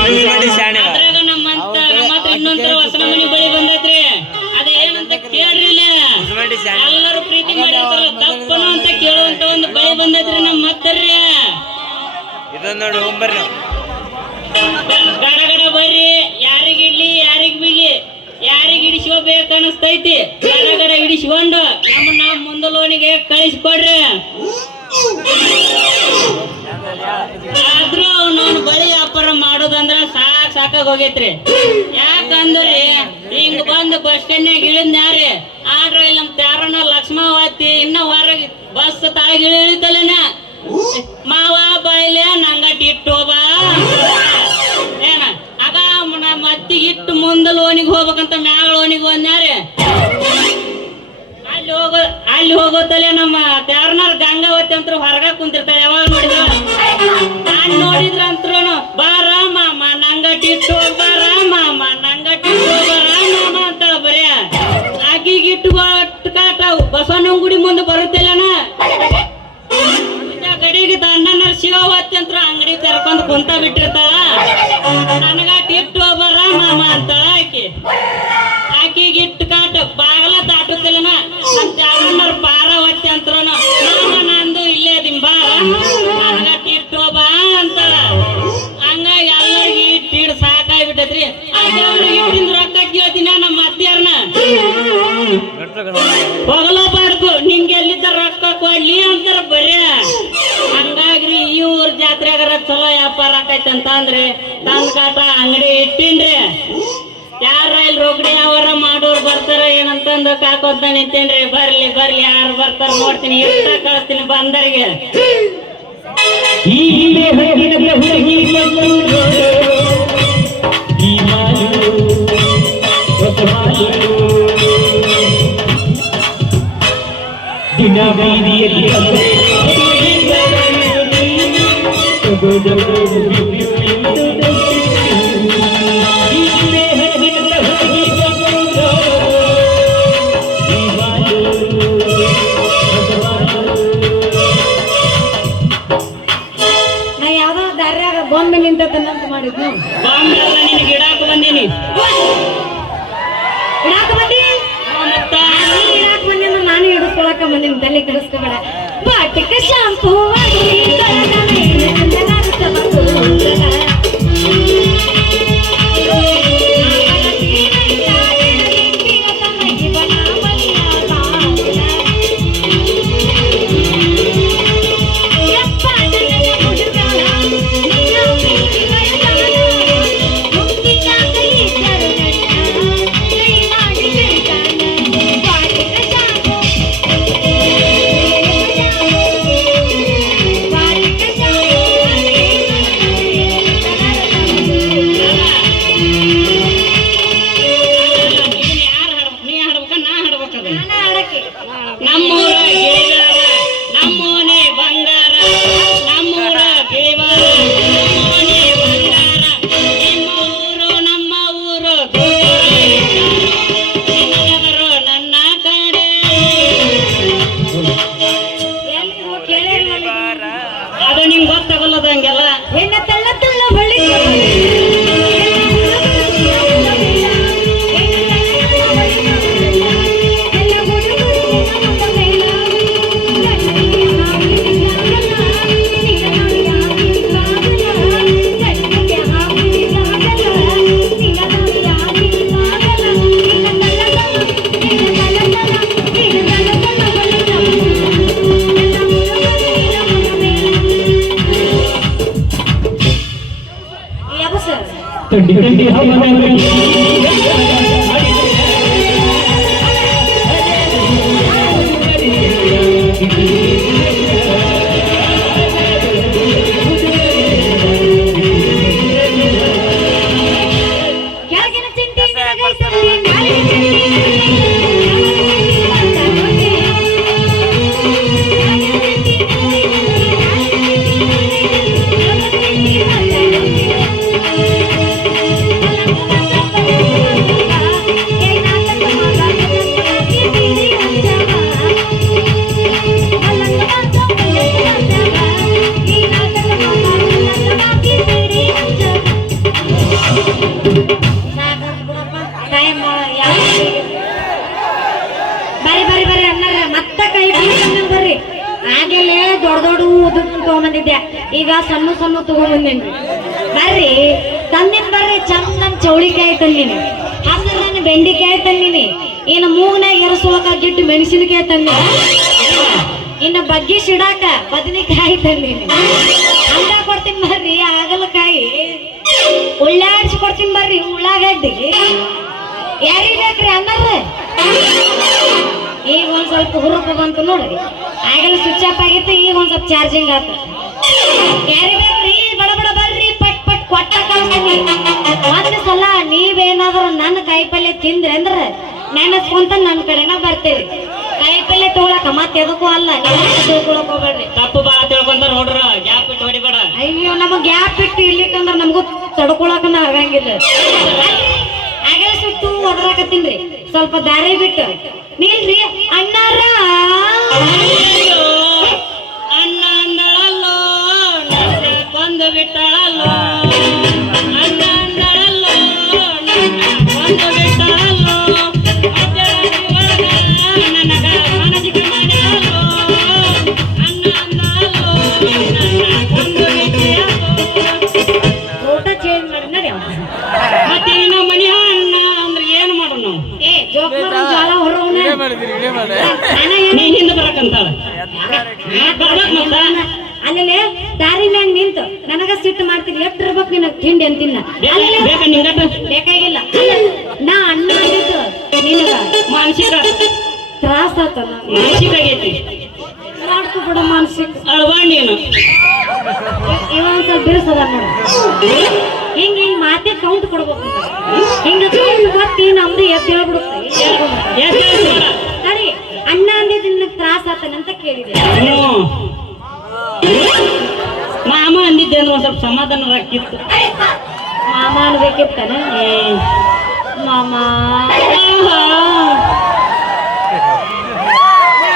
ಅದ್ರಾಗ ನಮ್ಮ ಹತ್ರ ಇನ್ನೊಂಥರ ಹೊಸ ಮನಿ ಬಳಿ ಬಂದೈತ್ರಿ. ಅದ ಏನಂತ ಕೇಳ್ರಿ, ಎಲ್ಲರೂ ಪ್ರೀತಿ ಮಾಡಿರ್ತಾರ ತಪ್ಪನು ಅಂತ ಕೇಳುವಂತ ಒಂದು ಬಳಿ ಬಂದೈತ್ರಿ ನಮ್ಮ ಹತ್ತರ್ರಿ. ಗಡಗಡ ಬರ್ರಿ, ಯಾರಿಗಿಡ್ಲಿ ಯಾರಿಗ್ ಬಿಡ್ಲಿ, ಯಾರಿಗ ಹಿಡಿಸ್ಕೋಬೇಕು ಅನಿಸ್ತೈತಿ ಗಡಗಡ ಹಿಡಿಸ್ಕೊಂಡು ನಮ್ಮನ್ನ ಮುಂದಲೋನಿಗೆ ಕಳಿಸ್ಕೊಡ್ರಿ. ಆದ್ರೂ ನಾನು ಬಳಿ ವ್ಯಾಪಾರ ಮಾಡೋದಂದ್ರ ಸಾಕಾಗಿ ಹೋಗೈತ್ರಿ. ಯಾಕಂದ್ರಿ ಹಿಂಗ ಬಂದು ಬಸ್ ಸ್ಟ್ಯಾಂಡ್ನಾಗ ಇಳಿದ್ಯಾರಿ, ಆದ್ರ ಇಲ್ಲಿ ನಮ್ ತ್ಯಾರಣ ಲಕ್ಷ್ಮಾವತಿ ಇನ್ನ ಹೊರಗೆ ಬಸ್ ತಾಳಗಿ ಇಳಿತಲೇನ, ಮಾವ ಬಾಯ್ಲೆ ನಂಗಟ್ ಇಟ್ಟು ಬಾ ಏನ ಆಗ ಮತ್ತಿಗೆ ಇಟ್ಟು ಮುಂದ ಲೋನಿಗೆ ಹೋಗ್ಬೇಕಂತ ಮ್ಯಾಗ ಲೋನಿಗೆ ಹೋದ್ಯಾರಿ. ಅಲ್ಲಿ ಹೋಗೋತಲೆ ನಮ್ಮ ತ್ಯಾರನಾರ್ ಗಂಗಾವತಿ ಅಂತ ಹೊರಗ ಕುಂತಿರ್ತಾಳೆ. ಯಾವಾಗ ನೋಡಿದ್ರ ನಾನ್ ನೋಡಿದ್ರ ಅಂತ್ರು ಬಾರ ಮಾಮ ನಂಗಟ್ ಇಟ್ಟು ಬಾರ ಮಾಮ ನಂಗಟ್ ಇಟ್ಟು ಬಾರ ಮಾಮ ಅಂತಾಳ. ಬರೀ ಆಕಿಗೆ ಇಟ್ಟು ಕಾಟ ಬಸವನ ಗುಡಿ ಮುಂದೆ ಬರುತ್ತಿಲ್ಲನ. ಕಡೆಗೆ ಅಣ್ಣನ ಶಿವವತಿ ಅಂತ ಅಂಗಡಿ ತೆರ್ಕೊಂಡ್ ಕುಂತ ಬಿಟ್ಟಿರ್ತಾಳ. ನನಗಾಟ ಇಟ್ಟು ಬಾರ ಮಾಮ ಅಂತಾಳ ಆಕಿ. ಆಕಿಗೆ ಇಟ್ಟು ಕಾಟ ಬಾಗಲ ದಾಟುತ್ತಿಲ್ಲನ. ನಮ್ ತ್ಯಾರಣ್ಣವ್ರ ಪಾರಾವತಿ ಅಂತ್ರು ಮಾಮ ನಂದು ಇಲ್ಲೇ ದಿಂಬಾರ ನನಗಾಟ ಇಟ್ಟು ಬಾ ಅಂತಾಳ. ಹಂಗಾಗಿ ಎಲ್ಲರಿಗೆ ಇಟ್ಟು ಸಾಕಾಗ್ಬಿಟ್ಟೈತ್ರಿ. ಇಟ್ಟಿಂದ ರೊಕ್ಕ ಕೇಳ್ತೀನ ನಮ್ಮ ಅತ್ತಿಯಾರನ ಹೋಗಲೋ ಬಾಡ್ಕು ನಿಂಗೆ ಎಲ್ಲಿದ್ದ ರೊಕ್ಕ ಕೊಡ್ಲಿ ಅಂತಾರ ಬರೀ. ಹಂಗಾಗ್ರಿ ಈ ಊರ್ ಜಾತ್ರೆಗಾರ ಚಲೋ ವ್ಯಾಪಾರ ಆಕೈತಿ ಅಂತ ಅಂದ್ರಿ ತಂದ್ ಕಾಟ ಅಂಗಡಿ ಇಟ್ಟಿನ್ರಿ. ಯಾರ ಇಲ್ಲಿ ರೊಗಡಿ ಅವರ ಮಾಡೋರು ಬರ್ತಾರ ಏನಂತಂದು ಕಾಕೋತ ನಿಂತೇನ್ರಿ. ಬರ್ಲಿ ಬರ್ಲಿ ಯಾರು ಬರ್ತಾರ ನೋಡ್ತೀನಿ, ಇಷ್ಟ ಕಳಿಸ್ತೀನಿ ಬಂದರಿಗೆ. ದಿನ ಬೀದಿಯಲ್ಲಿ ಬಾಂಬೆ ನಿಂತಂತ ಮಾಡಿದ್ನು. ಬಾಂಬೆ ಅಲ್ಲ ನಿನಗೆ ಗಿಡಾಕ ಬಂದೀನಿ. ಇಡಾಕ ಬಂದಿ ಇಡಾಕ ಬಂದಿ ಅಂದ್ರೆ ನಾನು ಹಿಡಿಸ್ಕೊಳಕ ಬಂದಿನಿ. ತಲೆ ಕೆಡಿಸ್ಕೋಬೇಡ. ಬಾಟಿಕ ಶಾಂಪೂ ನಮ್ಮೂರ ಗಿಳಿಗಾರ ನಮ್ಮೋನೆ ಬಂಗಾರ, ನಮ್ಮೂರ ಗಿಳಿಗಾರ ನಮ್ಮೋನೆ ಬಂಗಾರ. ನಿಮ್ಮ ಊರು ನಮ್ಮ ಊರು ನಿನ್ನವರು ನನ್ನ ಕಡೆ. ಅದು ನಿಂಗೆ ಗೊತ್ತಾಗಲ್ಲದ ಹಂಗೆಲ್ಲ. ಹೆಣ್ಣ ತಳ್ಳ ತಳ್ಳ ಬಳ್ಳಿ ठंडी ठंडी हवा ತಗೊಂಬಂದಿದ್ದೆ, ಈಗ ಸಣ್ಣ ಸಣ್ಣ ತಗೊಂಬಂದೇನ್ರಿ. ಬರ್ರಿ ತಂದಿನ್ ಬರ್ರಿ, ಚಂದನ್ ಚೌಳಿಕಾಯಿ ತಂದಿನಿ, ಹಸಿರನ್ನ ಬೆಂಡಿಕಾಯಿ ತಂದಿನಿ, ಇನ್ನು ಮೂಗ್ನಾಗ ಎರಸೋಕ ಗಿಟ್ಟು ಮೆಣಸಿನಕಾಯಿ ತಂದಿನಿ, ಇನ್ನು ಬಗ್ಗಿ ಸಿಡಾಕ ಬದನೆಕಾಯಿ ತಂದಿನಿ. ಹಂಗ ಕೊಡ್ತೀನಿ ಬರ್ರಿ, ಆಗಲಕಾಯಿ ಉಳ್ಳಾಡ್ಸಿ ಕೊಡ್ತೀನಿ ಬರ್ರಿ, ಉಳ್ಳಾಗಡ್ಡಿ. ಯಾರಿಗ್ ಬೇಕ್ರಿ ಅನ್ನಾರ? ಈಗ ಒಂದ್ ಸ್ವಲ್ಪ ಹುರುಪ ಬಂತು ನೋಡ್ರಿ, ಆಗಲ್ಲ ಸ್ವಿಚ್ ಆಫ್ ಆಗಿತ್ತು, ಈಗ ಒಂದ್ ಸ್ವಲ್ಪ ಚಾರ್ಜಿಂಗ್ ಆತ. ಯಾರಿಗ್ ಬೇಕ್ರಿ? ಬಡ ಬಡ ಬರ್ರಿ, ಪಟ್ ಪಟ್ ಕೊಟ್ಟ ಕಳ್ಸ್ತೀನಿ. ಒಂದ್ ಸಲ ನೀವೇನಾದ್ರು ನನ್ನ ಕಾಯಿಪಲ್ಲೆ ತಿಂದ್ರಿ ಅಂದ್ರ ನೆನಸ್ಕೊಂತ ನನ್ನ ಕಡೆನ ಬರ್ತೇವೆ. ಕಾಯಿಪಲ್ಲೆ ತಗೊಳಕ ಮತ್ತೆ ಎದಕ್ಕೂ ಅಲ್ಲ, ತಿಳ್ಕೊಳಕ್ ಹೋಗ್ಬೇಡ್ರಿ. ತಪ್ಪು ಬಾ ತಿಳ್ಕೊಂತಾರ ನೋಡ್ರ, ಗ್ಯಾಪ್ ಇಟ್ಟು ಹೊಡಿಬೇಡ. ಅಯ್ಯೋ, ನಮಗ್ ಗ್ಯಾಪ್ ಇಟ್ಟು ಇರ್ಲಿಕ್ಕಂದ್ರ ನಮಗೂ ತಡ್ಕೊಳಕನ ಆಗಂಗಿಲ್ಲ. ಆಗಲ್ಲ ಸುಟ್ಟು ಒದರಾಕತ್ತೀನ್ರಿ, ಸ್ವಲ್ಪ ದಾರಿ ಬಿಟ್ಟು ನಿಲ್ರಿ ಅಣ್ಣಾರ. ಅಯ್ಯೋ, ಅಣ್ಣ ಅಂದಳಲ್ಲೋ, ನನ್ನ ಕೊಂದು ಬಿಟ್ಟಳಲ್ಲೋ, ಅಣ್ಣ ಅಂದಳಲ್ಲೋ, ನನ್ನ ಕೊಂದು ಬಿಟ್ಟಳಲ್ಲೋ, ಅಜ್ಜರೊಳಗ ನನಗ ಮನಜಿಗೆ ಮಾಡ್ಯಾಳಲ್ಲೋ, ಅಣ್ಣ ಅಂದಳಲ್ಲೋ, ನನ್ನ ಕೊಂದು ಬಿಟ್ಟಳಲ್ಲೋ. ಊಟ ಚೇಂಜ್ ಮಾಡಿ ನಡಿ ಅವ್ನ. ಮತ್ತೆ ನಮ್ಮ ಮನೆ ಅಣ್ಣ ಅಂದ್ರೆ ಏನು ಮಾಡೋಣ ನಾವು? ಏ ಜೋಕ್ ಜಾಲ ಹೊರವನ ನೀ ಹಿಂದೆ ಬರಕಂತಾಳ ಬರ್ಬೇಕು ಮತ್ತ. ಅಲ್ಲೇ ದಾರಿ ಮ್ಯಾಗ ನಿಂತು ನನಗ ಸಿಟ್ಟು ಮಾಡ್ತೀನಿ, ಎಷ್ಟಿರ್ಬೇಕು ನಿನಗ್ ತಿಂಡಿ ಅಂತಿನ್ನ. ಬೇಕಾ ನಿಂಗಟ? ಬೇಕಾಗಿಲ್ಲ, ನಾ ಅಣ್ಣ ಅಂದಿದ್ದು ನಿನಗ ಮಾನಸಿಕ ತ್ರಾಸ ಆತ. ಮಾನಸಿಕ ಆಗೈತಿ, ಮಾಡ್ಕೊ ಬಿಡ ಮಾನಸಿಕ. ಅಳವಾಂಡಿನು ಇವ ಒಂದ್ ಸ್ವಲ್ಪ ಬಿರುಸದ ನೋಡ, ಹಿಂಗ ಹಿಂಗ್ ಮಾತೆ ಕೌಂಟ್ ಕೊಡ್ಬೇಕು. ಹಿಂಗ ಗೊತ್ತಿ ನಮ್ದು ಎದ್ದು ಹೇಳ್ಬಿಡುತ್ತೆ. ಸರಿ, ಅಣ್ಣ ಅಂದಿದ್ದು ನಿನಗ್ ತ್ರಾಸ ಆತನಂತ ಕೇಳಿದೆ. ಮಾಮ ಅಂದಿದ್ದೆ ಅಂದ್ರೆ ಒಂದ್ ಸ್ವಲ್ಪ ಸಮಾಧಾನ ಹಾಕಿತ್ತು. ಮಾಮ ಅನ್ಬೇಕಿತ್ತಾನ? ಮಾಮ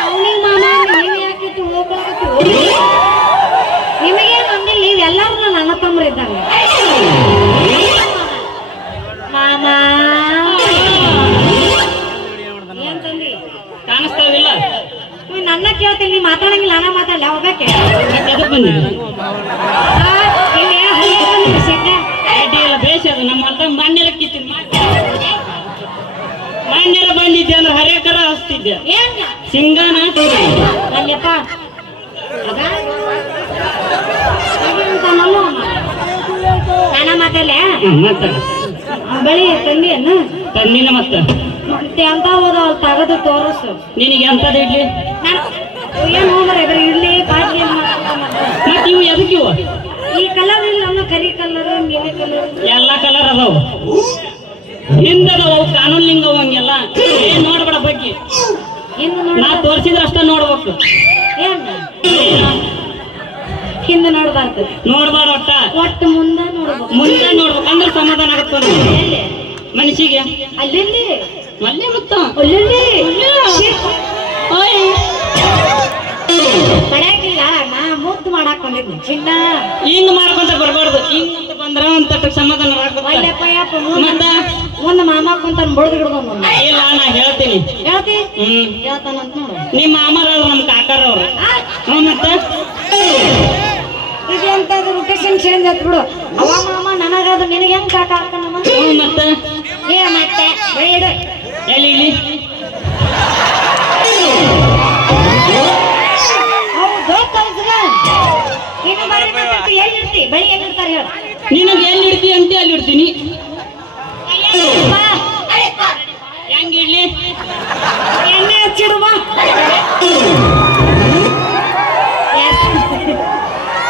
ಅವನಿಗೆ ಮಾಮ ನೀವ್ ಯಾಕಿತ್ತು ಹೋಗ್ಬೇಕು? ನಿಮಗೇನು ಅಂದಿಲ್ಲ, ನೀವೆಲ್ಲರೂ ನನ್ನ ಅಣ್ಣ ತಮ್ಮರು ಇದ್ದಂಗ. ಮಾಮ ಏನ್ ತಂದಿ? ಕಾಣಿಸ್ತಾವಿಲ್ಲ, ನನ್ನ ಕೇಳ್ತೀನಿ, ನೀ ಮಾತಾಡಂಗಿಲ್ಲ, ನಾನ ಮಾತಾಡಲ್ಲ. ಹೋಗ್ಬೇಕೆ ಎದಕ್ ಬಂದಿದ್ದೆ? ಅಡ್ಡಿ ಎಲ್ಲ ಬೇಸಿ ಅದು ನಮ್ಮ ಹೊಲ್ದಾಗ ಮಾನ್ಯರ ಕಿತ್ತಿದ್ ಮಾನ್ಯರ ಬಂದಿದ್ದೆ ಅಂದ್ರೆ ಹರಿಯಕರ ಹಚ್ತಿದ್ದೆ, ಏನ್ ಸಿಂಗಾನ ಅಲ್ಲಪ್ಪ ನಾನ ಮಾತಾಡ್ಲ. ಮತ್ತ ಬಳಿ ತಂದಿಯನ್ನು ತಂದಿನ ಮತ್ತೆ ಅಂತ ಹೋದ ತಗದು ತೋರಿಸು. ನಿನಗೆ ಎಂತದ ಇಡ್ಲಿ? ಏನ್ ಹೋಗ್ರಿ ಬರೀ ಇಡ್ಲಿ ಬಾಟ್ಲಿ ಮತ್ತೆ ಇವು ಎದಕ್ಕೆ ಇವು? ಈ ಕಲರ್ ಇಲ್ಲ, ಕರಿ ಕಲರ್, ನೀಲಿ ಕಲರ್, ಎಲ್ಲಾ ಕಲರ್ ಅದಾವ, ಹಿಂದದವು ಕಾನೂನ್ ಲಿಂಗ ಹಂಗೆಲ್ಲ ಏನ್ ನೋಡ್ಬೇಡ ಬಗ್ಗೆ. ಹಿಂದ ನಾ ತೋರ್ಸಿದ್ರ ಅಷ್ಟ ನೋಡ್ಬೇಕು, ಏನ್ ಹಿಂದ ನೋಡ್ಬಾರ್ದು, ನೋಡ್ಬಾರ್ದು ಒಟ್ಟ ಒಟ್ಟು ಮುಂದ ನೋಡ್ಬೇಕು. ಮುಂದೆ ನೋಡ್ಬೇಕು ಅಂದ್ರೆ ಸಮಾಧಾನ ಆಗುತ್ತದೆ ಎಲ್ಲಿ? ಮನಸ್ಸಿಗೆ. ಅಲ್ಲಿ ಅಲ್ಲೇ ಮತ್ತ ಅಲ್ಲಿ ಪಡ್ಯಾಕಿಲ್ಲ, ನಾ ಮುದ್ದು ಮಾಡಾಕ್ ಬಂದಿದ್ನಿ ಚಿನ್ನ. ಹಿಂಗ್ ಮಾಡ್ಕೊಂತ ಬರ್ಬಾರ್ದು, ಹಿಂಗ್ ಅಂತ ಬಂದ್ರ ಅಂತ ಸಮಾಧಾನ ಆಗುತ್ತ. ಮತ್ತ ಮುಂದ ಮಾಮ ಕುಂತ ಬಡ್ದು ಹಿಡ್ದು ಇಲ್ಲ, ನಾ ಹೇಳ್ತೀನಿ. ಹೇಳ್ತಿ ಹ್ಮ್, ಹೇಳ್ತಾನಂತ ನೋಡು. ನಿಮ್ಮ ಮಾಮರ ನಮ್ ಕಾಕಾರ ಅವ್ರು. ಮತ್ತ ಇದೆಂತದು ಲೊಕೇಶನ್ ಚೇಂಜ್ ಆತ್ ಬಿಡು. ಅವ ಮಾಮ ನನಗದು ನಿನಗೆ ಹೆಂಗ್ ಕಾಟ ಹಾಕ್ತಾನಮ್ಮ? ಮತ್ತ ಏ ಮತ್ತೆ ಬೇಡ ಎಲ್ಲಿ ಇಲ್ಲಿ ಹೌದು ಕಲ್ಸ್ಗ ನೀನು ಬರೀ ಮಾತಾಡ್ತಿ, ಎಲ್ಲಿ ಇಡ್ತಿ? ಬಳಿ ಎಲ್ಲಿ ಇಡ್ತಾರೆ ಹೇಳು? ನಿನಗೆ ಎಲ್ಲಿ ಇಡ್ತಿ ಅಂತ ಅಲ್ಲಿ ಇಡ್ತೀನಿ. ಹೆಂಗ್ ಇಡ್ಲಿ? ಎಣ್ಣೆ ಹಚ್ಚಿಡುವ.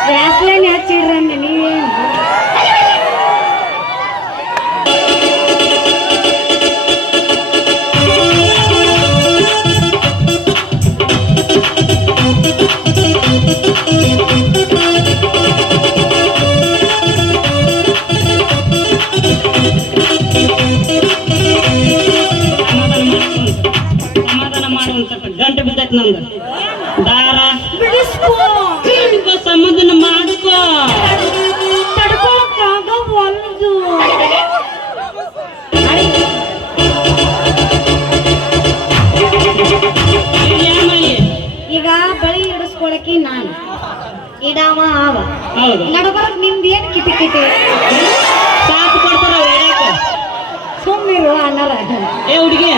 ವ್ಯಾಸ್ಲೈನ್ ಹಚ್ಚಿಡ್ರಂಗ ನೀವೇನು? ಸಮಾಧಾನ ಮಾಡುವಂತ ಗಂಟೆ ಬಿದ್ದೈತಿ ನಂದು. ದಾರ ಬಿಡಿಸ್ಕೋ, ಸಮಾಧಾನ ಮಾಡ್ಕೋ. ತಡ್ಕೊಳಕ್ಕಾಗ ಒಂದು ಈಗ ಬಳಿ ಇಡಿಸ್ಕೊಳಕಿ ನಾನು, ಇಡಾವ ಆವ ಹೌದು ನಡಬರಕ್ ನಿಮ್ದು ಏನ್ ಕಿಟಿ ಕಿಟಿ ಸಾಥ್ ಕೊಡ್ತಾರ ಅವ್ರು ಇಡಾಕ. ಸುಮ್ಮಿರು ಅಣ್ಣಾರ ಏ ಹುಡುಗಿ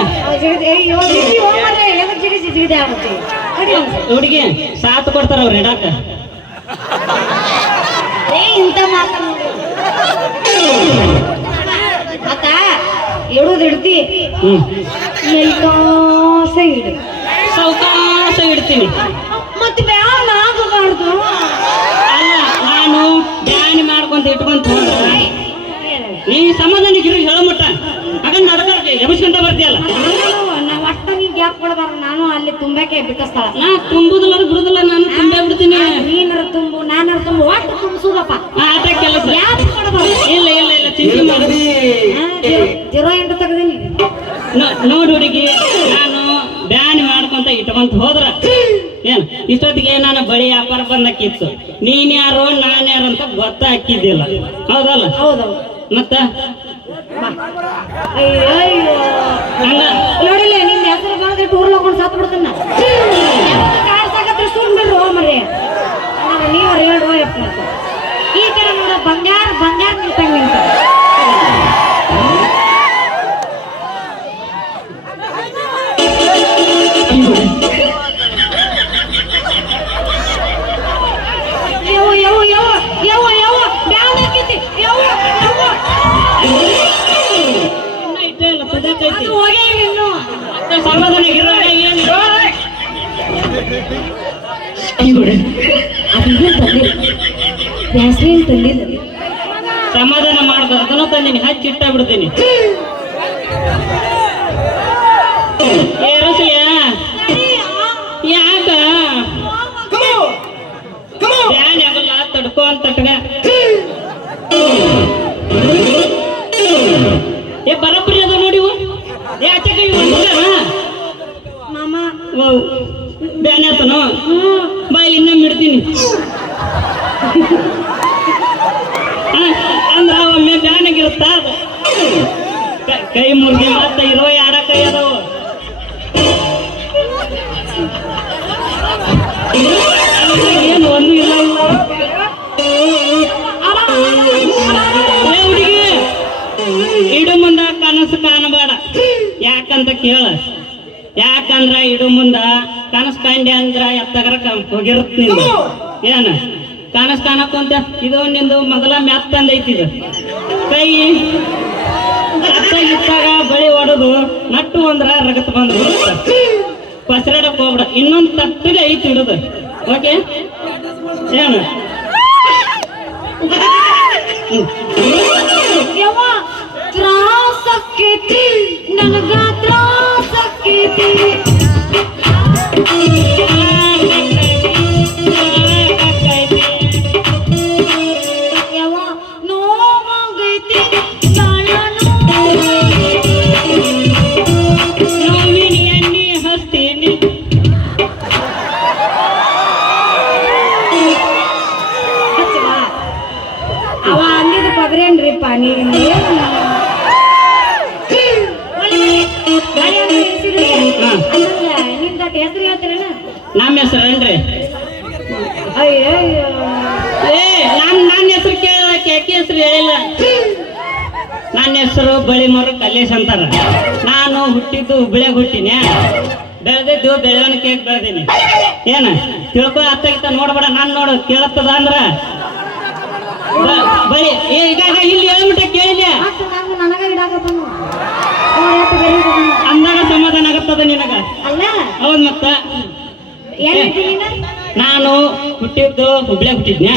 ಹುಡುಗಿ ಸಾಥ್ ಕೊಡ್ತಾರ ಅವ್ರು ಇಡಾಕ. ಇಂತ ಮಾತ ಮತ್ತ ಇಡುದು ಇಡ್ತಿ ಎಲ್ಕಾಸ ಇಡು ಸಾವಕಾಶ ಇಡ್ತೀನಿ. ಮತ್ತೆ ಬ್ಯಾಳ ಆಗಬಾರ್ದು. ಅಲ್ಲ ನಾನು ಧ್ಯಾನ ಮಾಡ್ಕೊಂತ ಇಟ್ಕೊಂತ ಹೋದ್ರೆ ನೀ ಸಮಾಧಾನ ಗಿರಿ ಹೇಳಮಟ್ಟ ಹಾಗಂದ್ ನಡ್ಕರ್ಗೆ ಎಬ್ಸ್ಕೊಂತ ಬರ್ತೀಯಲ್ಲ. ನಾವು ಒಟ್ಟ ನೀನ್ ಗ್ಯಾಪ್ ಕೊಡಬಾರ್ದು. ನಾನು ಅಲ್ಲಿ ತುಂಬಾಕೆ ಬಿಟ್ಟ ಸ್ಥಳ ನಾ ತುಂಬುದಿಲ್ಲ ಬಿಡುದಿಲ್ಲ, ನಾನು ತುಂಬೇ ಬಿಡ್ತೀನಿ. ನೀನರ ತುಂಬು ನಾನರ ತುಂಬು ಒಟ್ಟು ತುಂಬಿಸುದಪ್ಪ. ಆಟ ಕೆಲಸ ಗ್ಯಾಪ್ ಕೊಡಬಾರ್ದು. ಇಲ್ಲ ಇಲ್ಲ ಇಲ್ಲ ಚಿಂತೆ ಮಾಡಿ 08 ತೆಗ್ದೀನಿ. ನೋಡು ಹುಡುಗಿ, ನಾನು ಬ್ಯಾನ್ ಮಾಡ್ಕೊಂತ ಇಟ್ಕೊಂತ ಹೋದ್ರ ಏನ್ ಇಷ್ಟೊತ್ತಿಗೆ ನಾನು ಬಳಿ ವ್ಯಾಪಾರ ಬಂದಕ್ಕಿತ್ತು. ನೀನ್ ಯಾರು ನಾನ್ ಯಾರು ಅಂತ ಗೊತ್ತಾಕಿದ್ದಿಲ್ಲ, ಹೌದಲ್ಲ? ಹೌದೌದು. ಮತ್ತ ಅಯ್ಯೋ ಹಂಗ ನೋಡಿಲ್ಲ ನಿನ್ನ ಹೆಸರು ಬಂದ್ರೆ ಟೂರ್ ಹೋಗ್ಕೊಂಡು ಸತ್ ಬಿಡ್ತಾನ. ಕಾರ್ ಸಾಕತ್ರ ಸುಮ್ ಬಿಡ್ರು ಮರಿ ನೀವು ಹೇಳುವ ಈ ಕಡೆ ನೋಡ ಬಂಗಾರ ಬಂಗಾರ ನಿಂತಂಗ ನಿಂತ ಯವ್ವ ಯವ್ವ ಯವ್ವ ಯವ್ವ ಯವ್ವ ಬ್ಯಾಳ ಹಾಕೈತಿ ಯವ್ವ ಯವ್ವ ಇನ್ನ ಇಟ್ಟೇ ಇಲ್ಲ, ಪದಾಕೈತಿ. ಅದು ಹೋಗೇ ಇಲ್ಲ ಇನ್ನು. ಮತ್ತೆ ಸಮಾಧಾನ ಇರೋಣ ಏನು ಅದೇನು ತಂದಿಲ್ಲ ಬ್ಯಾಸ್ರೀನ್ ತಂದಿಲ್ಲ. ಸಮಾಧಾನ ಮಾಡ್ದ ಅದನ್ನ ತಂದಿನಿ, ಹಚ್ಚಿಟ್ಟ ಬಿಡ್ತೀನಿ. ಏರಸಯ್ಯ ಯಾಕ ಬ್ಯಾನ್ ಆಗಲ್ಲ, ತಡ್ಕೋ ಅಂತ ತಟ್ಗ. ಏ ಬರಬ್ಬರಿ ಅದ ನೋಡಿ ಏ ಆಚೆ ಮಾಮ ಬ್ಯಾನ್ ಆತನು ಬಾಯಿಲಿ ಇನ್ನೊಮ್ಮೆ ಇಡ್ತೀನಿ. ಅಂದ್ರ ಒಮ್ಮೆ ಬ್ಯಾನ್ ಆಗಿರುತ್ತ ಕೈ ಮುರ್ಗಿ ಮತ್ತ ಇರೋ ಯಾರ ಕೈ ಅದಾವ. ಏನು ಒಂದು ಇಲ್ಲ ಹುಡುಗಿ ಇಡು ಮುಂದ ಕನಸು ಕಾಣಬೇಡ. ಯಾಕಂತ ಕೇಳ, ಯಾಕಂದ್ರ ಇಡು ಮುಂದ ಕನಸು ಕಂಡೆ ಅಂದ್ರ ಎತ್ತಗರ ಹೋಗಿರುತ್ತ ನಿಂದು. ಏನ ಕನಸು ಕಾಣಕ್ಕಂತ ಇದು ನಿಂದು ಮೊದಲ ಮೆತ್ತಂದೈತಿ. ಇದು ಕೈ ಇತ್ತಾಗ ಬಳಿ ಹೊಡೆದು ನಟ್ಟು ಅಂದ್ರ ರಗತ್ ಬಂದು ಪಸರಾಡಕ್ ಹೋಗ್ಬಿಡ. ಇನ್ನೊಂದು ತಟ್ಟಿಗೆ ಐತಿ ಇಡುದು. ಓಕೆ ಏನು ಯವ್ವ ತ್ರಾಸಕ್ಕೈತಿ ನನಗ ತ್ರಾಸಕ್ಕೈತಿ. ಯವ್ವ ನೋವಾಗೈತಿ ಬಾಳ ನೋವಿನ ಎಣ್ಣೆ ಹಚ್ತೀನಿ. ಅವ ಅಂದಿದ್ದು ಪದ್ರೇನ್ರಿಪ್ಪ ನೀವು ನಿಮ್ದ ಹೆಸರು ಹೇಳ್ತೀರಣ್ಣ? ನಮ್ಮ ಹೆಸರೇನ್ರಿ? ಅಯ್ಯೋ ಏ ನನ್ನ ಹೆಸರು ಕೇಳಿಲ್ಲ, ಕೇಕಿ ಹೆಸರು ಹೇಳಿಲ್ಲ. ನನ್ನ ಹೆಸರು ಬಳಿ ಮರು ಕಲ್ಲೇಶ್ ಅಂತಾರ. ನಾನು ಹುಟ್ಟಿದ್ದು ಹುಬ್ಳ್ಯಾಗ ಹುಟ್ಟಿನ, ಬೆಳೆದಿದ್ದು ಬೆಳವನ ಕೇಕ್ ಬೆಳೆದೀನಿ. ಏನ ತಿಳ್ಕೊ ಅತ್ತಾಗಿತ್ತ ನೋಡ್ಬೇಡ. ನಾನು ನೋಡು ಕೇಳತ್ತದ ಅಂದ್ರ ಬಳಿ ಈಗ ಇಲ್ಲಿ ಹೇಳ್ಬಿಟ್ಟ ಕೇಳಿಲ್ಲ ನನಗ ಇಡಾಕತ್ತ ಅಂದಾಗ ಸಮಾಧಾನ ಆಗತ್ತದ ನಿನಗ. ಅಲ್ಲ ಹೌದ್ ಮತ್ತ ನಾನು ಹುಟ್ಟಿದ್ದು ಹುಬ್ಳ್ಯಾಗ ಹುಟ್ಟಿದ್ನ,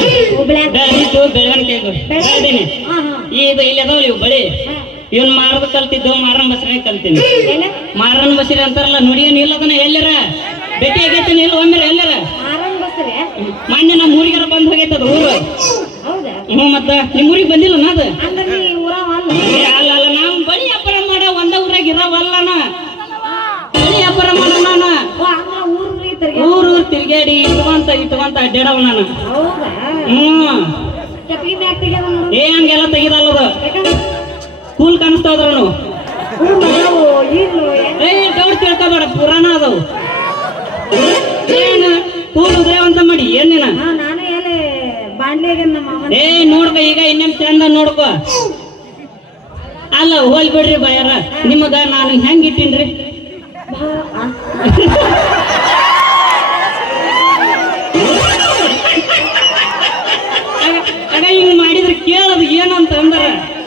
ಬೆಳೆದಿದ್ದು ಬೆಳವನ ಕೇಕ್ ಬೆಳೆದೀನಿ. ಈಗ ಇಲ್ಲಿ ಅದಾವಲ್ಲ ಇವು ಬಳಿ, ಇವನ್ ಮಾರದ ಕಲ್ತಿದ್ದು ಮಾರನ್ ಬಸ್ರಿ ಕಲ್ತೀನಿ. ಮಾರನ್ ಬಸ್ರಿ ಅಂತಾರಲ್ಲ ನೋಡಿ, ನಿಲ್ಲದನ ಎಲ್ಲರ ಭೇಟಿ ಆಗೈತಿ ಇಲ್ಲ ಒಮ್ಮೆ ಎಲ್ಲರ ಮೊನ್ನೆ ನಮ್ಮ ಊರಿಗಾರ ಬಂದ್ ಹೋಗೈತದ ಊರು. ಮತ್ತ ನಿಮ್ ಊರಿಗೆ ಬಂದಿಲ್ಲ ನಾದ? ಅಲ್ಲ ಅಲ್ಲ, ನಾವು ಬಳಿ ವ್ಯಾಪಾರ ಮಾಡ ಒಂದ ಊರಾಗ ಇರಾವಲ್ಲನ, ಬಳಿ ವ್ಯಾಪಾರ ಮಾಡ ನಾನು ಊರು ತಿರ್ಗಾಡಿ ಇಟ್ಕೊಂತ ಅಡ್ಡಾಡವ ನಾನು. ಏ ಹಂಗೆಲ್ಲ ತೆಗಿದಲ್ಲದು, ಕೂಲ್ ಕಾಣಿಸ್ತಾವ್ರು. ಏ ಡೌಟ್ ತಿಳ್ಕೊಬೇಡ, ಪುರಾಣ ಅದಾವು. ಏನು ಕೂಲ್ ಉದ್ರೇವಂತ ಮಾಡಿ ಏನಿನ ದಾಂಡ್ಲಿಯಾಗ ನಮ್ಮ ಮಾವನ ಏ ನೋಡ್ಕೊ ಈಗ ಇನ್ನೇನ್ ಚಂದ ನೋಡ್ಕೊ. ಅಲ್ಲ ಹೋಲ್ ಬಿಡ್ರಿ ಬಾಯಾರ, ನಿಮಗ ನಾನು ಹೆಂಗ್ ಇಟ್ಟೀನ್ರಿ? ಆಗ ಹಿಂಗ್ ಮಾಡಿದ್ರೆ ಕೇಳೋದು ಏನಂತ ಅಂದ್ರ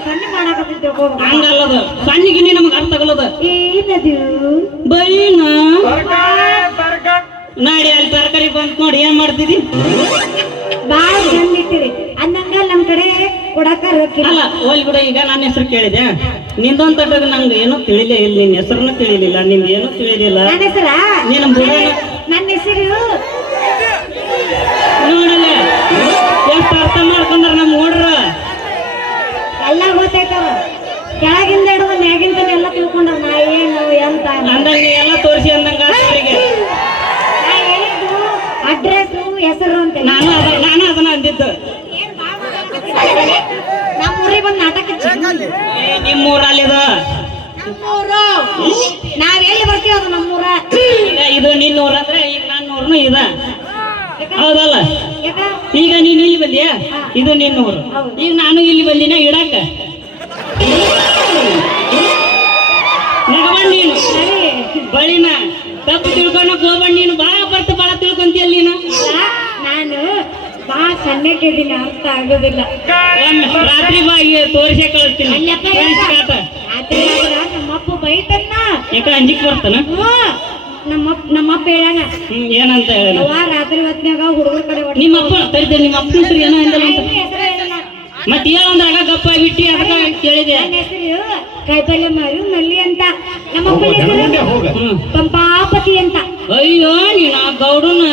ಸಣ್ಣ ಮಾಡಾಕತ್ತಿದ್ದೆ ಹಂಗಲ್ಲದ, ಸಣ್ಣಿಗಿನಿ ನಮಗ್ ಅರ್ಥ ಆಗಲ್ಲದ. ಏನದು ಬೈನ ನಾಡಿ ಅಲ್ಲಿ ತರಕಾರಿ ಬಂತ್ ನೋಡಿ ಏನ್ ಮಾಡ್ತಿದಿ? ಬಾಳ ಚಂದ ಇಟ್ಟಿರಿ ಅಂದಂಗ ನಮ್ ಕಡೆ ಕೊಡಾಕ ರೊಕ್ಕಿಲ್ಲ. ಅಲ್ಲ ಹೋಲ್ ಬಿಡ, ಈಗ ನನ್ನ ಹೆಸರು ಕೇಳಿದೆ, ನಿಂದೊಂದ್ ತಟಗ ನಂಗೆ ಏನೋ ತಿಳಿಲೇ ಇಲ್ಲ, ನಿನ್ನ ಹೆಸರನ್ನ ತಿಳಿಲಿಲ್ಲ, ನಿಂದ ಏನೋ ತಿಳಿದಿಲ್ಲ. ನನ್ನ ಹೆಸರ ನೀನು ಬುಡನ ನನ್ನ ಹೆಸರು ನೋಡಲ್ಲ ಎಷ್ಟು ಅರ್ಥ ಮಾಡ್ಕೊಂಡ್ರ ನಮ್ ನೋಡ್ರ. ಎಲ್ಲ ಗೊತ್ತಾಯ್ತವ, ಕೆಳಗಿಂದ ಹಿಡಿದು ಮ್ಯಾಗಿಂದ ಎಲ್ಲ ತಿಳ್ಕೊಂಡವ್ ನಾ ಏನು ಎಂತ. ಅಂದಂಗ ನೀ ಎಲ್ಲ ತೋರಿಸಿ ಅಂದಂಗ ಅವರಿಗೆ ನಾ ಹೇಳಿದ್ದು ಅಡ್ರೆಸ್ ಹೆಸರು ಅಂತ. ನಾನು ಅದನ್ನ ಅಂದಿದ್ದು. ನಮ್ಮ ಊರಿಗೆ ಬಂದು ನಾಟಕ ನಿಮ್ಮೂರಲ್ಲಿದ ನಮ್ಮೂರು, ನಾವ್ ಎಲ್ಲಿ ಬರ್ತೀವಿ ಅದು ನಮ್ಮೂರ. ಇದು ನಿನ್ನ ಊರ ಅಂದ್ರೆ ಈಗ ನನ್ನ ಊರ್ನು ಇದ, ಹೌದಲ್ಲ? ಯಾಕ ಈಗ ನೀನ್ ಇಲ್ಲಿ ಬಂದಿಯಾ, ಇದು ನಿನ್ನ ಊರು. ಈಗ ನಾನು ಇಲ್ಲಿ ಬಂದಿನ ಇಡಾಕ ನಗಬಂದ್ ನೀನು ಸರಿ ಬಳಿನ ತಪ್ಪು ತಿಳ್ಕೊಳಕ್ ಹೋಗ್ಬಂಡ್. ನೀನು ಬಾಳ ಬಾಳ ತಿಳ್ಕೊಂತೀಯಲ್ಲ ನೀನು. ನಾನು ಬಾಳ ಸಣ್ಣಕ್ಕಿದ್ದೀನಿ, ಅರ್ಥ ಆಗೋದಿಲ್ಲ. ಒಮ್ಮೆ ರಾತ್ರಿ ಬಾಗಿ ತೋರಿಸೇ ಕಳಿಸ್ತೀನಿ. ಅಲ್ಲಪ್ಪ ಫ್ರೆಂಡ್ಸ್ ಕಾಟ. ರಾತ್ರಿ ಆದ್ರ ನಮ್ಮಪ್ಪ ಬೈತನ್ನ. ಯಾಕ ಅಂಜಿಕ್ ಬರ್ತಾನ? ನಮ್ಮಪ್ಪ ಹೇಳಣ ಏನಂತ ಹೇಳ? ರಾತ್ರಿ ಹೊತ್ನ್ಯಾಗ ಹುಡುಗರ ಕಡೆ ನಿಮ್ಮಪ್ಪ ಕರಿತೇನೆ, ನಿಮ್ಮ ಅಪ್ಪನ ಹೆಸರು ಏನೋ ಅಂದಲ್ಲ ಅಂತ. ಹೆಸರು ಹೇಳಲ್ಲ. ಮತ್ತೆ ಏನಂದ್ರಾಗ ಗಪ್ಪ ಬಿಟ್ಟಿ ಅದಕ್ಕ ಕೇಳಿದೆ. ನನ್ನ ಹೆಸರು ಕಾಯಿಪಲ್ಯ ಮಾರು ಮಲ್ಲಿ ಅಂತ. ನಮ್ಮಪ್ಪ ಹೆಸರು ಪಂಪಾಪತಿ ಅಂತ. ಅಯ್ಯೋ ನೀನು ಆ ಗೌಡನ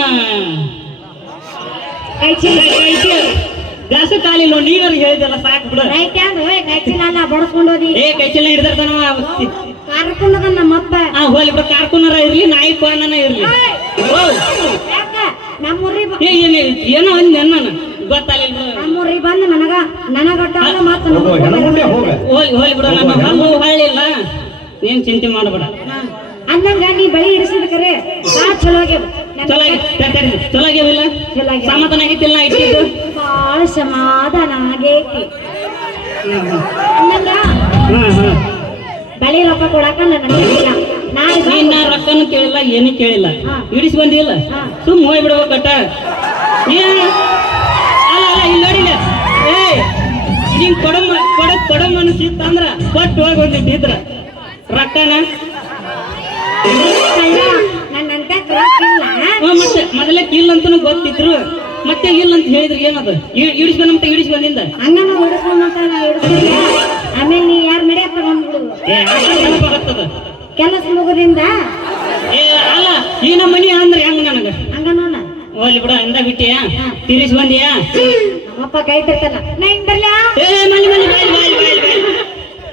ಜಾಸ್ತಿ ಕಾಲಿಲ್ಲ, ನೀವ್ರಿಗೆ ಹೇಳಿದೆಲ್ಲ ಸಾಕು ಬಿಡು. ರೈಟ್ ಹ್ಯಾಂಡ್ ಕೈಚಿಲ್ಲ ಅಲ್ಲ ಬಡಸ್ಕೊಂಡು ಹೋದಿ. ಏ ಕೈಚೆಲ್ಲ ಹಿಡ್ದಿರ್ತಾನವ. ಕಾರ್ಕೊಂಡದ ನಮ್ಮಪ್ಪ. ಹೋಲಿ ಬಿಡು, ಕಾರ್ಕುನರ ಇರ್ಲಿ ನಾಯಿ ಕೋನನ ಇರ್ಲಿ. ಯಾಕ ನಮ್ಮೂರಿಗೆ ಏ ಏನೋ ಅಂದ್ ನನ್ನ ಗೊತ್ತಾಗಲಿಲ್ಲ. ನಮ್ಮೂರಿಗೆ ಬಂದು ನನಗಟ್ಟ ಮಾತು ಹೋಲಿ ಬಿಡು, ನನ್ನ ಹಲ್ಲು ಹಳ್ಳಿಲ್ಲ, ಏನ್ ಚಿಂತೆ ಮಾಡಬೇಡ. ಅಂದಂಗ ನೀ ಬಳಿ ಇರಿಸಿದ ಕರೆ ಬಾ ಚಲೋ ಆಗ್ಯದ. ಚಲೋ ಆಗ್ಯಾವಿಲ್ಲ, ಸಮಾಧಾನ ಆಗೈತಿಲ್ಲ ನಾ ಇಟ್ಟಿದ್ದು. ಬಾಳ ಸಮಾಧಾನ ಆಗೈತಿ. ಅಂದಂಗ ಬಳಿ ರೊಕ್ಕ ಕೊಡಾಕ ನನಗಿಲ್ಲ. ನಿನ್ನ ರೊಕ್ಕನು ಕೇಳಿಲ್ಲ, ಏನು ಕೇಳಿಲ್ಲ, ಇಡಿಸಿ ಬಂದಿಲ್ಲ, ಸುಮ್ ಹೋಗಿ ಬಿಡ್ಬೇಕಟ್ಟ. ಅಲ್ಲ ಇಲ್ಲಿ ನೋಡಿಲ್ಲ, ಏ ನಿಂಗ್ ಕೊಡ ಮನಸ್ಸಿತ್ತ ಅಂದ್ರ ಕೊಟ್ಟು ಹೋಗಿ ಬಂದಿಟ್ಟಿದ್ರ ರೊಕ್ಕನ. ನನ್ನಂತ ರೊಕ್ಕಿಲ್ಲ. ಮತ್ತೆ ಮೊದಲೇ ಇಲ್ಲ ಅಂತನೂ ಗೊತ್ತಿದ್ರು, ಮತ್ತೆ ಇಲ್ಲ ಅಂತ ಹೇಳಿದ್ರು ಏನದು? ಇಡಿಸಿ ಬಂದಿಂದ ಹಂಗ ನಾವು ಹಿಡಿಸ್ಕೊಂಡ್ ಹಿಡಿಸ್ಕೊಂಡ ಆಮೇಲೆ ನೀ ಯಾರು ನಡೆಯತ್ತ ಬಂದ್ಬಿಡು. ಕೆಲಸ ಮುಗುದಿಂದ ಏ ಅಲ್ಲ ಈ ನಮ್ಮ ಮನಿ ಅಂದ್ರೆ ಹೆಂಗ ನನಗ ಹಂಗ ನೋಡ. ಹೋಗ್ಲಿ ಬಿಡ, ಅಂದ ಬಿಟ್ಟಿಯಾ, ತಿರ್ಸಿ ಬಂದಿಯಾ? ನಮ್ಮಪ್ಪ ಕೈ ತಿರ್ತಾನ, ನಾ ಹಿಂಗ್ ಬರ್ಲಾ? ಏ ಮನಿ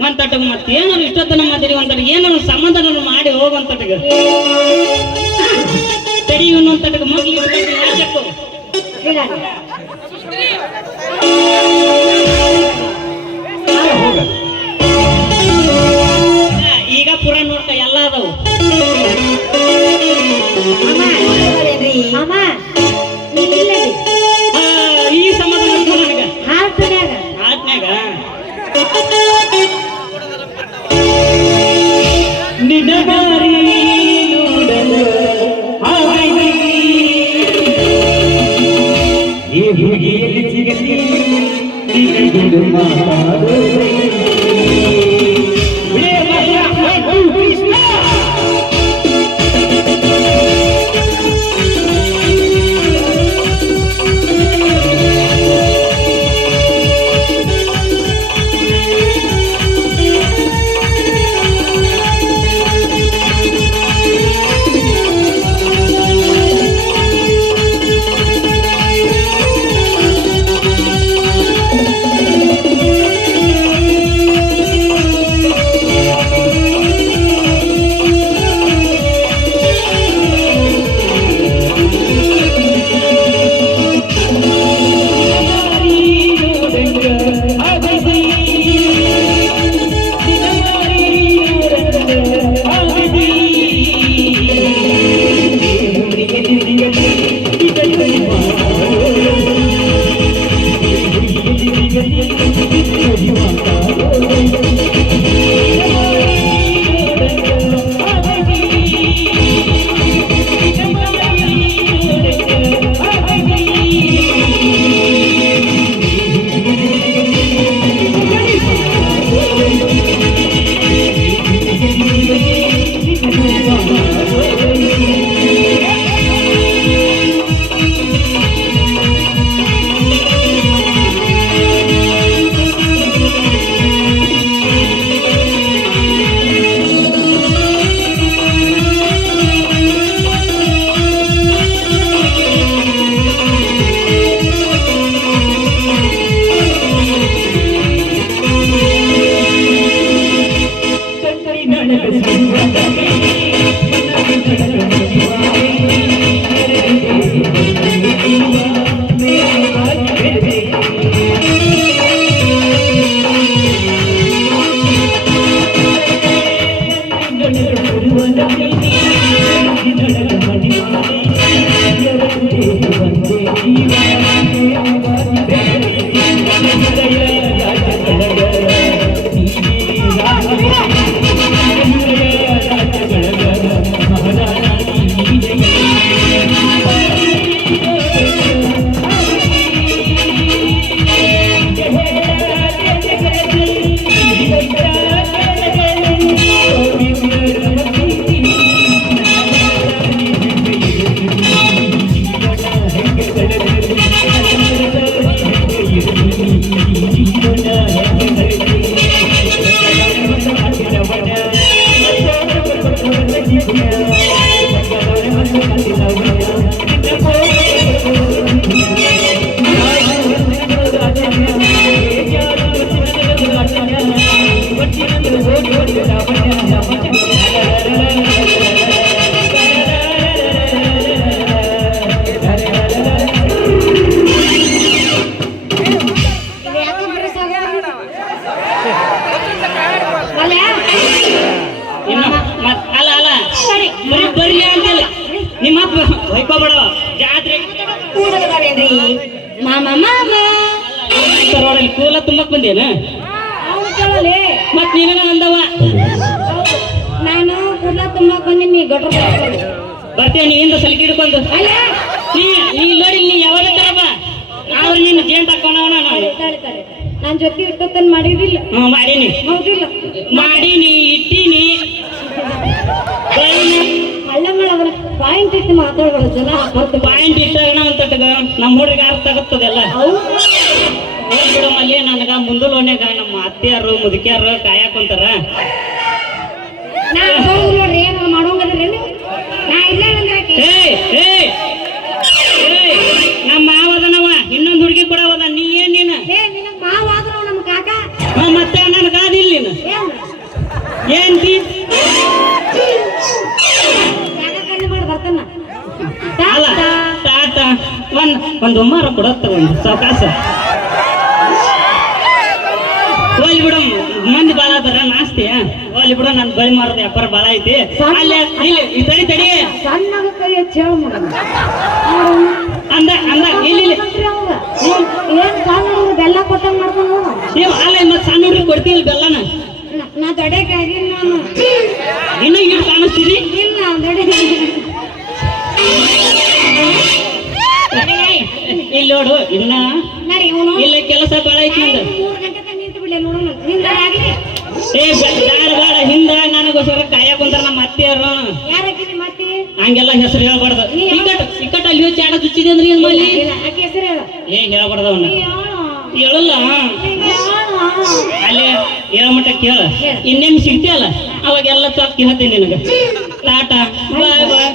ಒಂದ್ ತಟಗ ಮತ್ತೆ ಏನಾರು ಇಷ್ಟೊತ್ತನ ಮಾತಾಡಿ ಒಂದ್ ಏನಾರು ಸಮಾಧಾನ ಮಾಡಿ ಹೋಗಂತಟಗ ತಡಿ ಇನ್ನೊಂದ್ ತಟಗ ಮಗ್ಲಿ ಯಾಕೋ ಇಲ್ಲ ಈಗ ಪುರ ನೋಡ್ಕ ಎಲ್ಲ ಅದಾವು. ಮಾಮ ನೀ ಇಲ್ಲದಿ ಈ ಸಮಾಧಾನ ನನಗ ಹಾಡ್ತನ್ಯಾಗ ಆತ್ನ್ಯಾಗ ನಿನಗಾರಿ ನೋಡಲು ಹಾಗೆ ಈ ಹುಡುಗಿಯಲ್ಲಿ ಸಿಗಲಿ ನಿನಗಿದು ಮಾತಾಡು. ಅಲ್ಲ ಅಲ್ಲ ಬರೀ ಬರ್ಲಿ ಅಂತಿಲ್ಲ ನಿಮ್ಮ ಅಪ್ಪ ಹೊಯ್ಕೋಬೇಡ ಜಾತ್ರೆ ಮಾಮ ಮಾಮ ರೋಡಲ್ಲಿ ಕೂಲ ತುಂಬಕ್ ಬಂದೇನ ಅವ್ನು ಕೇಳಲಿ ಮತ್ ನೀನ ಅಂದವ ನಾನು ಕೂದಲ ತುಂಬಾಕ್ ಬಂದಿನಿ ಗಟ್ರ ಬರ್ತೀಯ ನೀಯಿಂದ ಸಲಿಕೆ ಹಿಡ್ಕೊಂಡು ಅಲ್ಲ ನೀ ನೋಡಿ ನೀ ಯಾವಾಗ ತರಬ ಅವ್ರು ನಿನ್ನ ಜೇಂಟ್ ಹಾಕೋಣವನ ನಾನು ನಾನ್ ಜೊತೆ ಇಟ್ಟೊತ್ತನ್ ಮಾಡಿದಿಲ್ಲ ಮಾಡೀನಿ ಹೌದಿಲ್ಲ ಮಾಡೀನಿ ಇಟ್ಟೀನಿ ಹಳ್ಳ ಮಾಡೋದ್ರ ಪಾಯಿಂಟ್ ಇಟ್ಟು ಮಾತಾಡ್ಬಾರ್ದು ಜನ ಬರ್ತು ಪಾಯಿಂಟ್ ಇಟ್ಟಾಗ ಅಂತ ನಮ್ಮ ಹುಡುಗ ಅರ್ಥ ಆಗುತ್ತದೆಲ್ಲ ಹೋಗ್ಬಿಡಮಲ್ಲಿ ನನಗ ಮುಂದಲ್ ಓಣ್ಯಾಗ ನಮ್ಮ ಅತ್ತೆಯರು ಮುದುಕಿಯರು ಕಾಯಕೊಂತಾರ ನಾ ಬರೋದು ನೋಡ್ರಿ ಏನು ಮಾಡೋಂಗದ್ರೇನು ನಾ ಇಲ್ಲ ನಮ್ಮ ಮಾವದನವ ಇನ್ನೊಂದು ಹುಡುಗಿ ಕೂಡ ಹೋದ ನೀ ಏನ್ ನೀನ ನಿನಗ್ ಮಾವ ಆದ್ರು ನಮ್ಮ ಕಾಕ ಮತ್ತೆ ನನಗಾದಿಲ್ಲ ನೀನು ಏನು ಏನ್ ಕಾಕ ಕಣ್ಣು ಮಾಡಿ ಬರ್ತಾನ ಅಲ್ಲ ತಾತ ಒಂದು ಉಮ್ಮಾರ ಕೊಡತ್ತ ಒಂದು ಸಾವಕಾಶ ಹೋಲಿ ಬಿಡು ಮಂದಿ ಬಾಳ ಅದಾರ ನಾಸ್ತಿ ಹೋಲಿ ಬಿಡು ನನ್ ಬಳಿ ಮಾರೋದು ವ್ಯಾಪಾರ ಬಾಳ ಐತಿ ಅಲ್ಲೇ ಇಲ್ಲಿ ತಡಿ ತಡಿ ಸಣ್ಣಗ ಕೈ ಹಚ್ಚಿ ಹೇಳ ಅಂದ ಅಂದ ಇಲ್ಲಿ ಏನ್ ಸಣ್ಣ ಬೆಲ್ಲ ಕೊಟ್ಟಂಗ್ ಮಾಡ್ಕೊಂಡು ನೀವು ಅಲ್ಲ ಮತ್ತೆ ಸಣ್ಣ ಹುಡುಗಿ ಕೊಡ್ತೀವಿ ಬೆಲ್ಲನ ನಾ ದೊಡ್ಡಕ್ಕಾಗಿ ನಾನು ಇನ್ನೂ ಈಗ ಕಾಣಿಸ್ತೀರಿ ಇಲ್ಲ ದೊಡ್ಡ ಇಲ್ಲಿ ನೋಡು ಇನ್ನ ನಡಿ ಇವನು ಇಲ್ಲ ಕೆಲಸ ಬಾಳ ಐತಿ ನಂದು 3 ಗಂಟೆ ತನಕ ನಿಂತು ಬಿಡ್ಲೆ ನೋಡೋಣ ನಿಂದ ಆಗ್ಲಿ ಬೇಡ ಹಿಂದ ನನಗೋಸ್ಕರ ಕಾಯ ಕುಂತಾರ ನಮ್ಮ ಅತ್ತೆಯರು ಯಾರಕ್ಕಿನಿ ಮತ್ತೆ ಹಂಗೆಲ್ಲ ಹೆಸರು ಹೇಳ್ಬಾರ್ದು ಇಕ್ಕಟ್ ಅಲ್ಲಿ ಹೋಗಿ ಚಾಡ ಚುಚ್ಚಿದೆ ಅಂದ್ರೆ ಏನ್ ಮಾಡಿ ಆಕೆ ಹೆಸರು ಹೇಳ ಹೇಳ್ಬಾರ್ದವನ್ನ ಹೇಳಲ್ಲ ಅಲ್ಲೇ ಹೇಳಮಟ್ಟ ಕೇಳ ಇನ್ನೇನ್ ಸಿಗ್ತಿಯಲ್ಲ ಅವಾಗೆಲ್ಲ ಚಾಕ್ ಹೇಳ್ತೀನಿ ನಿನಗ ಟಾಟಾ ಬಾಯ್ ಬಾಯ್